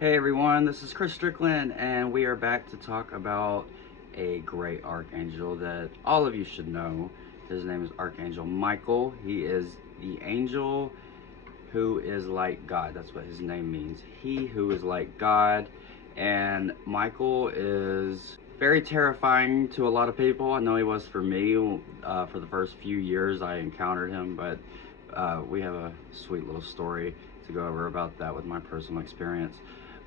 Hey everyone, this is Strickland, and we are back to talk about a great archangel that all of you should know. His name is Archangel Michael. He is the angel who is like God. That's what his name means. He who is like God. And Michael is very terrifying to a lot of people. I know he was for me. For the first few years I encountered him, but we have a sweet little story to go over about that with my personal experience.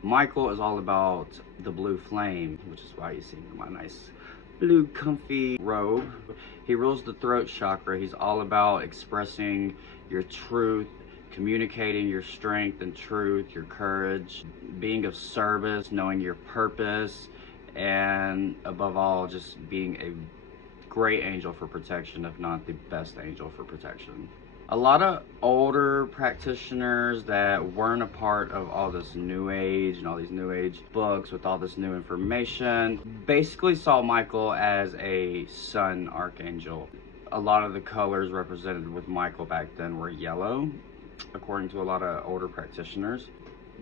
Michael is all about the blue flame, which is why you see my nice blue comfy robe. He rules the throat chakra. He's all about expressing your truth, communicating your strength and truth, your courage, being of service, knowing your purpose, and above all, just being a great angel for protection, if not the best angel for protection. A lot of older practitioners that weren't a part of all this new age and all these new age books with all this new information basically saw Michael as a sun archangel. A lot of the colors represented with Michael back then were yellow, according to a lot of older practitioners.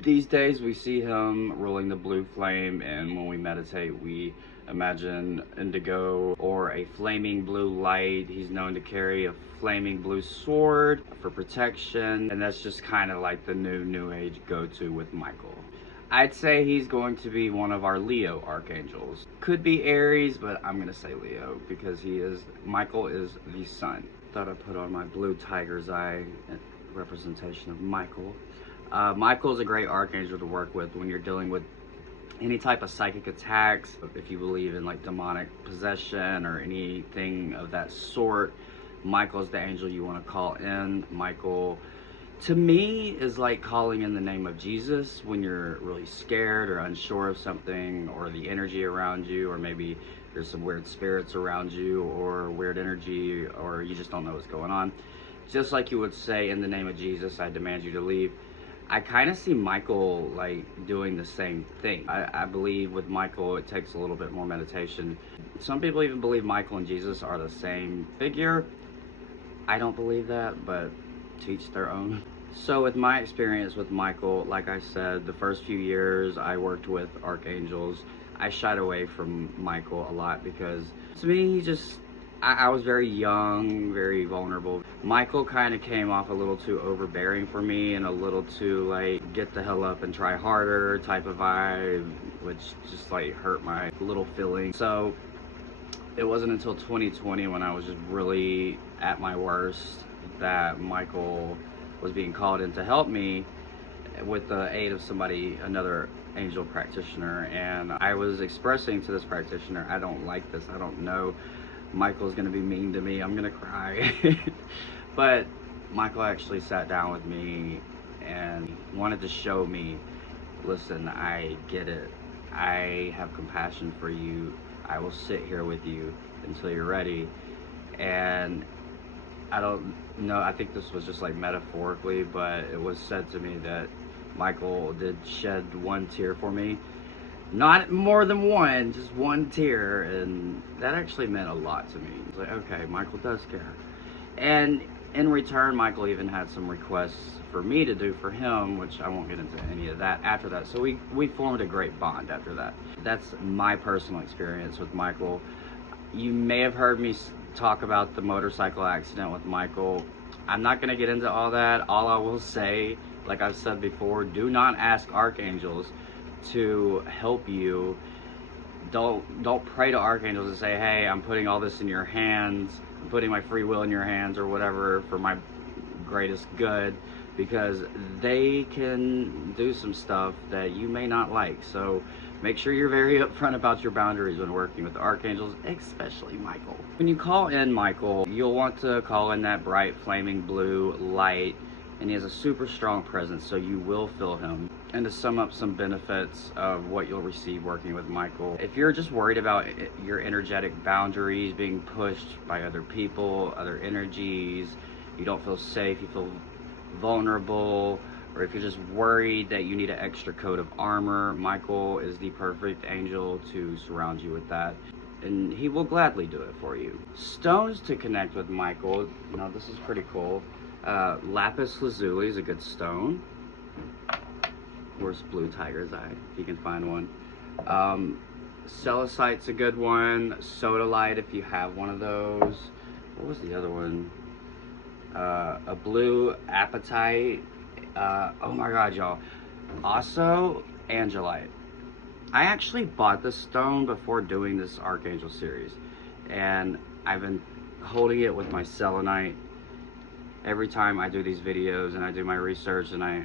These days we see him ruling the blue flame, and when we meditate we imagine indigo or a flaming blue light. He's known to carry a flaming blue sword for protection, and that's just kind of like the new age go-to with Michael. I'd say he's going to be one of our Leo archangels. Could be Aries, but I'm gonna say Leo because Michael is the sun. Thought I'd put on my blue tiger's eye representation of Michael. Michael is a great archangel to work with when you're dealing with any type of psychic attacks. If you believe in like demonic possession or anything of that sort, Michael's the angel you want to call in. Michael, to me, is like calling in the name of Jesus when you're really scared or unsure of something, or the energy around you, or maybe there's some weird spirits around you or weird energy, or you just don't know what's going on. Just like you would say, in the name of Jesus, I demand you to leave. I kind of see Michael like doing the same thing. I believe with Michael it takes a little bit more meditation. Some people even believe Michael and Jesus are the same figure. I don't believe that, but teach their own. So with my experience with Michael, like I said, the first few years I worked with archangels, I shied away from Michael a lot because to me I was very young, very vulnerable. Michael kind of came off a little too overbearing for me and a little too like get the hell up and try harder type of vibe, which just like hurt my little feelings. So it wasn't until 2020 when I was just really at my worst that Michael was being called in to help me with the aid of another angel practitioner. And I was expressing to this practitioner, I don't like this, I don't know. Michael's gonna be mean to me, I'm gonna cry. But Michael actually sat down with me and wanted to show me, listen, I get it. I have compassion for you. I will sit here with you until you're ready. And I don't know, I think this was just like metaphorically, but it was said to me that Michael did shed one tear for me. Not more than one, just one tear, and that actually meant a lot to me. It's like, okay, Michael does care. And in return, Michael even had some requests for me to do for him, which I won't get into any of that after that. So we formed a great bond after that. That's my personal experience with Michael. You may have heard me talk about the motorcycle accident with Michael. I'm not gonna get into all that. All I will say, like I've said before, do not ask archangels to help you. Don't pray to archangels and say, hey, I'm putting all this in your hands, I'm putting my free will in your hands or whatever for my greatest good, because they can do some stuff that you may not like. So make sure you're very upfront about your boundaries when working with the archangels, especially Michael. When you call in Michael, you'll want to call in that bright flaming blue light, and he has a super strong presence, so you will feel him. And to sum up some benefits of what you'll receive working with Michael, if you're just worried about your energetic boundaries being pushed by other people, other energies, you don't feel safe, you feel vulnerable, or if you're just worried that you need an extra coat of armor, Michael is the perfect angel to surround you with that, and he will gladly do it for you. Stones to connect with Michael, this is pretty cool. Lapis lazuli is a good stone. course, blue tiger's eye, if you can find one. Celestite's a good one. Sodalite, if you have one of those. What was the other one? A blue apatite. Oh my god, y'all. Also, Angelite. I actually bought this stone before doing this Archangel series, and I've been holding it with my selenite. Every time I do these videos and I do my research and I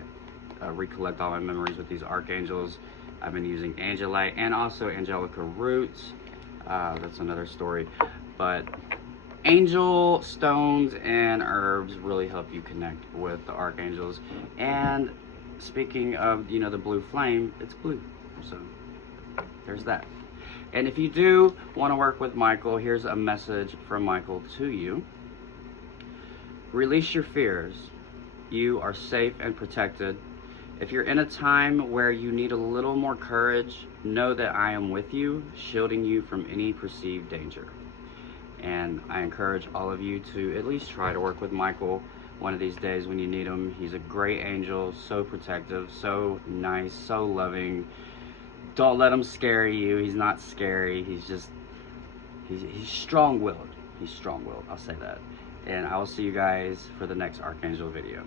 recollect all my memories with these archangels, I've been using Angelite and also Angelica roots. That's another story. But angel stones and herbs really help you connect with the archangels. And speaking of, you know, the blue flame, it's blue. So there's that. And if you do want to work with Michael, here's a message from Michael to you. Release your fears. You are safe and protected. If you're in a time where you need a little more courage, know that I am with you, shielding you from any perceived danger. And I encourage all of you to at least try to work with Michael one of these days when you need him. He's a great angel, so protective, so nice, so loving. Don't let him scare you. He's not scary. He's strong-willed. He's strong-willed, I'll say that. And I will see you guys for the next Archangel video.